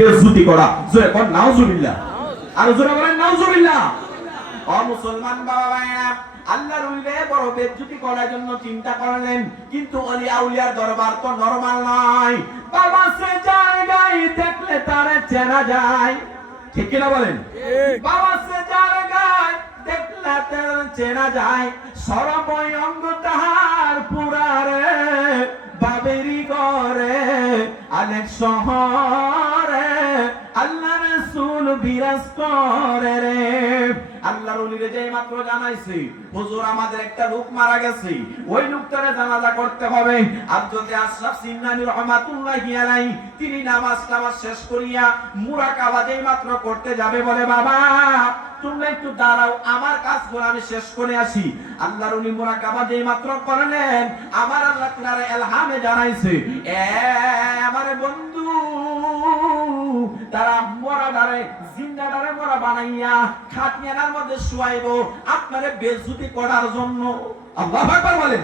বেজ্জতি করা জোরে কোন নাউজুবিল্লাহ। আর জোরে বলেন নাউজুবিল্লাহ। ও মুসলমান বাবা ভাইরা আল্লাহর উলিরে বড় বেজ্জতি করার জন্য চিন্তা করলেন কিন্তু অলি আউলিয়ার দরবার তো নরমাল নয়। বাবা সে জায়গায় দেখলে তারে চেনা যায়। ঠিক কিনা বলেন? বাবা সে জায়গায় দেখলে তারে চেনা যায়। সরবই অঙ্গ তাহার পুরারে বাবেরি গরে অনেক শহরে। বিরাজ করে রে। আল্লাহর ওলিরে যে মাত্র জানাইছি, হুজুর আমাদের একটা লোক মারা গেছে। ওই লোকটারে জানাজা করতে হবে। যদি আশরাফ সিন্নানি রহমাতুল্লাহি আলাইহি, তিনি নামাজ নামাজ শেষ করিয়া মুরাকাবা যেই মাত্র করতে যাবে বলে, বাবা, তোমরা একটু দাঁড়াও, আমার কাজগুলো আমি শেষ করে আসি। আল্লাহর উনি মুরাকাবা যেই মাত্র করলেন, আমার আল্লাহ তাআলা এলহামে জানাইছে, এ, আমার বন্ধু, তারা মরা মরা বানাইয়া খাটিয়ানার মধ্যে শুয়াইবো আপনারে বেজুতি করার জন্য। আল্লাহ আকবার বলেন।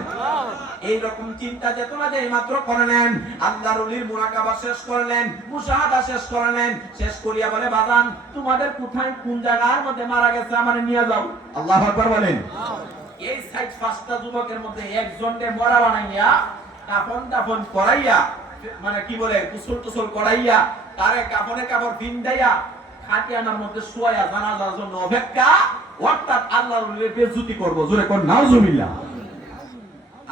এই রকম চিন্তা চেতনা যে মাত্র করলেন আল্লাহর ওলির মুরাকাবা শেষ করলেন মুশাহাদা শেষ করলেন শেষ করিয়া বলে বাজান তোমাদের কোথায় কোন জায়গার মধ্যে মারা গেছে আমারে নিয়ে যাও। আল্লাহ আকবার বলেন। এই সাইড পাঁচটা যুবকের মধ্যে একজনকে মরা বানাইয়া কাফন দাফন করাইয়া মানে কি বলে কুসুল টুসুল করাইয়া তারে কাফনে কাপড় ভিন্দাইয়া খাটিয়ানার মধ্যে শুয়াইয়া জানাজার জন্য অপেক্ষা, অর্থাৎ আল্লাহর বেজুতি করব। জোরে কোন, নাউজুবিল্লাহ।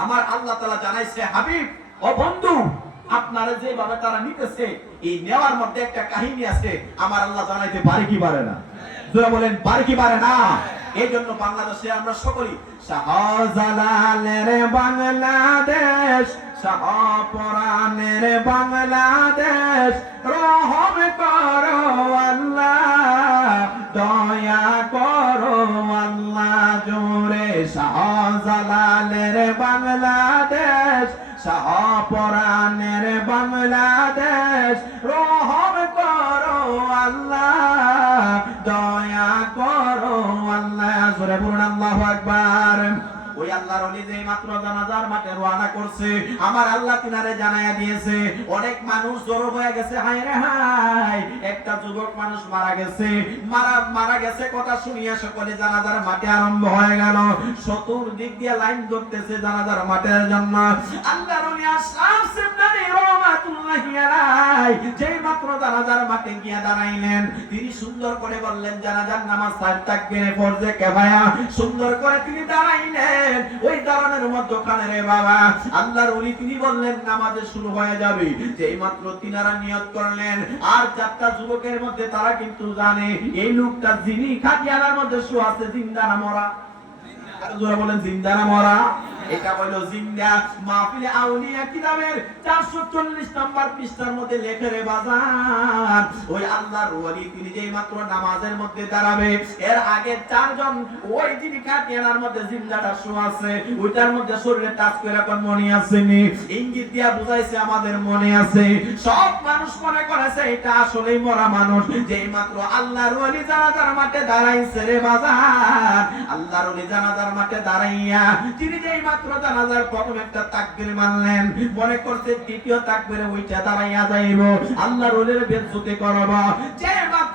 আমার আল্লাহ তালা জানাইছে, হাবিব, ও বন্ধু, আপনারা যেভাবে তারা নিতেছে, এই নেওয়ার মধ্যে একটা কাহিনী আছে, আমার আল্লাহ জানাইতে পারে কি পারে না? যারা বলেন, পারে কি পারে না? এই জন্য বাংলাদেশে আমরা সকলেই, শাহজালালের বাংলাদেশ শাহপরানের বাংলাদেশ, রহম করো আল্লাহ, দয়া করো আল্লাহ, জোরে শাহজালালের বাংলাদেশ শাহপরানের বাংলাদেশ, রহম করো আল্লাহ, দয়া করো আল্লাহ, জোরে বলুন আল্লাহু আকবার। ওই আল্লাহর ওলি যে মাত্র জানাজার মাঠে রওনা করছে, আমার আল্লাহ তিনারে জানাইয়া দিয়েছে, অনেক মানুষ জড়ো হয়ে গেছে, হায় রে হায়। একটা যুবক মানুষ মারা গেছে, মারা মারা গেছে কথা শুনিয়া সকলে জানাজার মাঠে আরম্ভ হয়ে গেল। শতুর দিক দিয়ে লাইন ধরতেছে জানাজার মাঠের জন্য। আল্লাহর ওলি আশরাফ যেই মাত্র তিনি সুন্দর শুরু হয়ে যাবে। যেই মাত্র তিনারা নিয়ত করলেন, আর চারটা যুবকের মধ্যে তারা কিন্তু জানে, এই লোকটা যিনি খাটিয়ানার মধ্যে শুয়ে আছে, জিন্দা না মরা? বলেন, জিন্দা না মরা? এটা হলো জিন্দা মাহফিলে আউলিয়া কিতাবের 440 নম্বর পৃষ্ঠার মধ্যে লেখে রে বাজার ওই আল্লাহর ওলি তিনি যেই মাত্র নামাজের মধ্যে দাঁড়াবে, এর আগে চারজন ওই যিনি কাটিয়ানার মধ্যে জিন্দাটা শো আছে। ওইটার মধ্যে শরীরে টাচ করে এখন মনে আছে নি। ইঙ্গিত দিয়া বুঝাইছে আমাদের মনে আছে। সব মানুষ মনে করেছে, এটা আসলেই মরা মানুষ। যেই মাত্র আল্লাহর ওলি জানাজার মাঠে দাঁড়াইছে রে বাজার আল্লাহর ওলি জানাজার মাঠে দাঁড়াইয়া, তিনি যেই মাত্র জানাজার প্রথম একটা তাকবীর মানলেন। মনে করছে দ্বিতীয় তাকবীরে ওইটা দাঁড়াইয়া যাইব। আল্লাহর রুলের বেজ্জতি করব। যে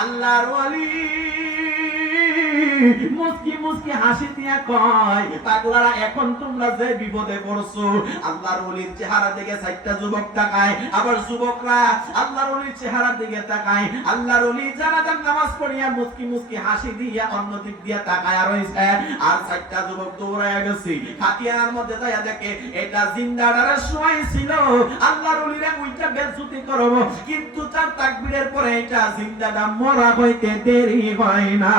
আল্লাহর ওয়ালি। মুস্কি মুস্কি হাসি দিয়া কয় পাগলারা এখন তোমরা যে বিপদে পড়ছো, আল্লাহর ওলির চেহারা দিকে চারটা যুবক তাকায়, আবার যুবকরা আল্লাহর ওলির চেহারা দিকে তাকায়, আল্লাহর ওলি জানাজার নামাজ পড়িয়া মুস্কি মুস্কি হাসি দিয়া অন্য দিক দিয়া তাকায় রইছে আর চারটা যুবক দৌড়ায় গেছে। খাতিয়ানার মধ্যে যাইয়া দেখে, এটা জিন্দাডারে শোয়াই ছিল, আল্লাহর ওলিরে ওইটা বেজুতি করব, কিন্তু তার তাকবীরের পরে এটা জিন্দাডা মরা হইতে দেরি হয় না।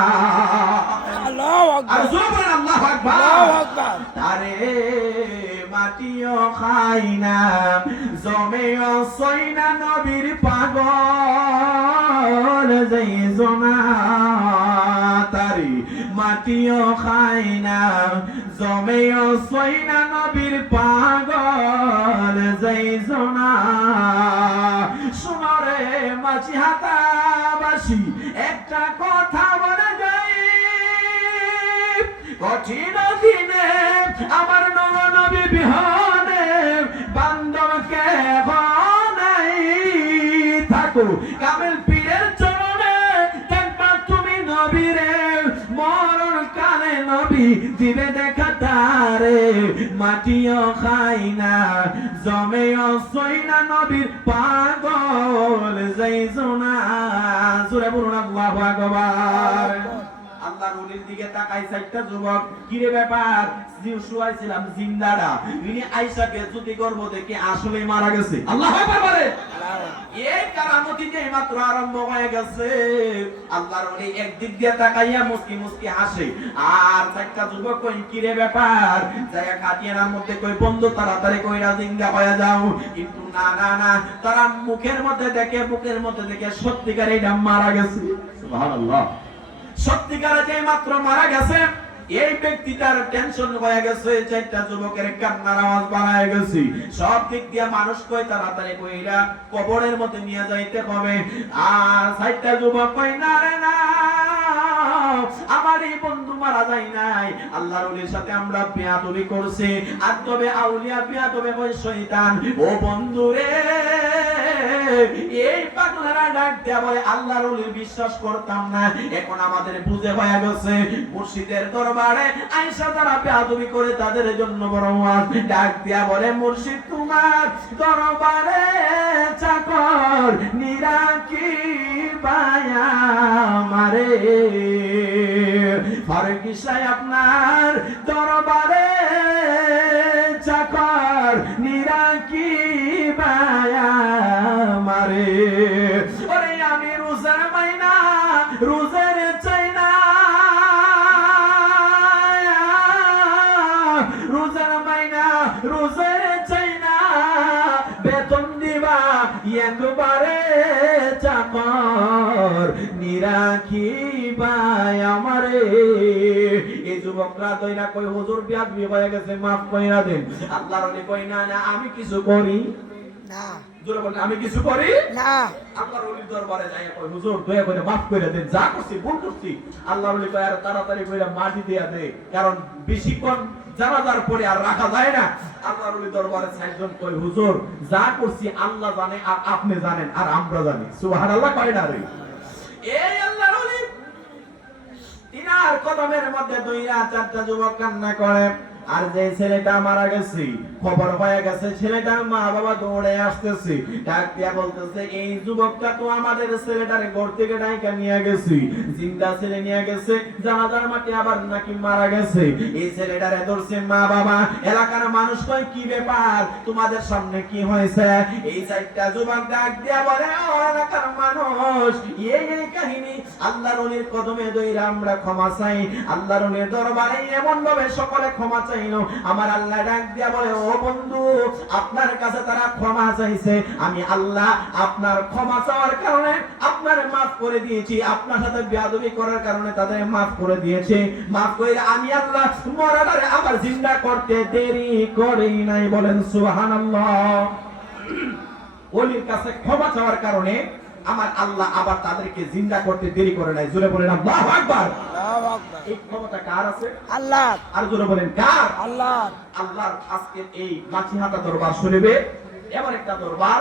তারে মাটিও খাই না জমেও সই না নবীর পাগল যাই জনা। তারি মাটিও খাই না জমেও সই না নবীর পাগল যাই জনা। শুনরে মাছি হাতা বাসি একটা কথা কঠিন দিনে নব বিহনে বান্ধবকে নাই। থাকো, কামেল পীরের চরণে তুমি নবীরে। মরণ কালে নবী দিবে দেখা তারে। মাটিও খাই না, জমেও সই না নবীর পাগল যাই জোনা সুরে বলুন আল্লাহু দিকে তাকাই চারটা যুবক। কিরে ব্যাপার? জিউ শুয়াইছিলাম জিন্দারা। ইনি জুতি গর্ব দেখে আসলে মারা গেছে। আল্লাহ বলে এই মাত্র আরম্ভ হয়ে গেছে। আল্লাহর ওলি একদিক দিয়ে তাকাইয়া মুস্কি মুস্কি হাসে। আর চারটা যুবক কই কিরে ব্যাপার? জায়গা মধ্যে কই বন্ধু তাড়াতাড়ি কইরা জিঙ্গা হয়ে যাও। কিন্তু না না না তারা মুখের মধ্যে দেখে বুকের মধ্যে দেখে সত্যিকার এটা মারা গেছে। সুবহানাল্লাহ। সত্যিকার যে মাত্র মারা গেছে, এই ব্যক্তিটার টেনশন হয়ে গেছে, চারটা যুবকের কান্নার আওয়াজ বাড়ায় গেছে। সব দিক দিয়ে মানুষ কই তাড়াতাড়ি কইরা কবরের মধ্যে নিয়ে যাইতে হবে। আর চারটা যুবক কই না রে, না আমার এই বন্ধু মারা যায় নাই। আল্লাহর ওলির সাথে আমরা বেয়াদবি করছি। আর তবে আউলিয়া বেয়াদবে শয়তান। ও বন্ধু রে এই পাগলারা ডাক বলে, আল্লাহর বিশ্বাস করতাম না। এখন আমাদের বুঝে হয়ে গেছে মুর্শিদের দরবারে আয়েশা তারা বেয়াদবি করে তাদের জন্য বড় ওয়াজ। ডাক দেয়া বলে, মুর্শিদ, তোমার দরবারে চাকর নিরাকি পায়া মারে। ফারুকিসাই আপনার দরবারে চাকর নিরাকি মারে ওরে আমি রোজার মাইনা রোজার চাই না রোজার মাইনা রোজার চাই না বেতন দিবা একবারে চাকর। নিরাখি বাই আমারে। এই যুবকরা দইরা কই হুজুর বিয়াদ হয়ে গেছে মাফ কইরা দেন। আল্লাহর ওলি কই না না আমি কিছু করি। না। জোরে বলেন আমি কিছু করি? না। আল্লাহর ওলির দরবারে যাই কই হুজুর দয়া করে মাফ করে দেন যা করছি ভুল করছি। আল্লাহর ওলি কই আর তাড়াতাড়ি কইরা মাটি দিয়া দে কারণ বেশিক্ষণ জানাজার পরে আর রাখা যায় না। আল্লাহর ওলি দরবারে সাইজন কই হুজুর যা করছি আল্লাহ জানে আর আপনি জানেন আর আমরা জানি। সুবহানাল্লাহ কয় না রে? এই আল্লাহর ওলি তিনার কদমের মধ্যে দুইরা চারটা যুবক কান্না করে। আর যে ছেলেটা মারা গেছে, খবর হয়ে গেছে, ছেলেটার মা বাবা দৌড়ে আসতেছে। ডাক দিয়া বলতেছে, এই যুবকটা তো আমাদের ছেলেটারে ঘর থেকে ডাইকা নিয়ে গেছি। জিন্দা ছেলে নিয়ে গেছে, জানাজার মাটি আবার নাকি মারা গেছে। এই ছেলেটারে ধরছে মা বাবা এলাকার মানুষ কয়, কি ব্যাপার? তোমাদের সামনে কি হয়েছে? এই চারটা যুবক ডাক দিয়া বলে এলাকার মানুষ, এই এই কাহিনী। আল্লাহর ওলির কদমে দইরা আমরা ক্ষমা চাই। আল্লাহর ওলির দরবারে এমন ভাবে সকলে ক্ষমা চাইলো আমার আল্লাহ ডাক দিয়া বলে, ও বন্ধু, আপনার কাছে তারা ক্ষমা চাইছে। আমি আল্লাহ আপনার ক্ষমা চাওয়ার কারণে আপনার মাফ করে দিয়েছি। আপনার সাথে বেয়াদবি করার কারণে তাদের মাফ করে দিয়েছে। মাফ করে আমি আল্লাহ মরাটারে আবার জিন্দা করতে দেরি করেই নাই। বলেন, সুবহানাল্লাহ। ওলির কাছে ক্ষমা চাওয়ার কারণে আমার আল্লাহ আবার তাদেরকে জিন্দা করতে দেরি করে নাই। জোরে বলেন আল্লাহু আকবার। আল্লাহু আকবার। এই ক্ষমতা কার আছে? আল্লাহ। আর জোরে বলেন কার? আল্লাহ। আল্লাহর আজকে এই মাছিহাটা দরবার শরীফে এমন একটা দরবার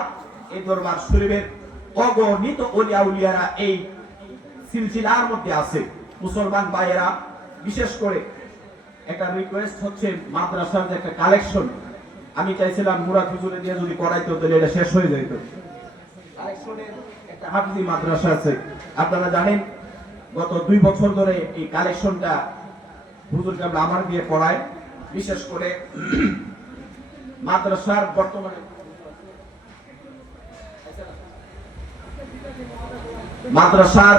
এই দরবার শরীফের অগণিত ওলিয়া উলিয়ারা এই সিলসিলার মধ্যে আছে। মুসলমান ভাইয়েরা বিশেষ করে একটা রিকোয়েস্ট হচ্ছে মাদ্রাসার যে একটা কালেকশন আমি চাইছিলাম মুরাদ হুজুরে দিয়ে যদি করাইতো তাহলে এটা শেষ হয়ে যেত কালেকশনের একটা হাফিজি মাদ্রাসা আছে। আপনারা জানেন, গত দুই বছর ধরে এই কালেকশনটা হুজুর কাবলা আমার দিয়ে পড়ায়। বিশেষ করে মাদ্রাসার বর্তমানে মাদ্রাসার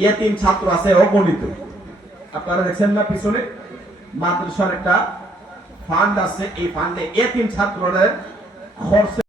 ইয়েতিম ছাত্র আছে অগণিত। আপনারা দেখছেন না পিছনে? মাদ্রাসার একটা ফান্ড আছে, এই ফান্ডে এতিম ছাত্রদের খরচে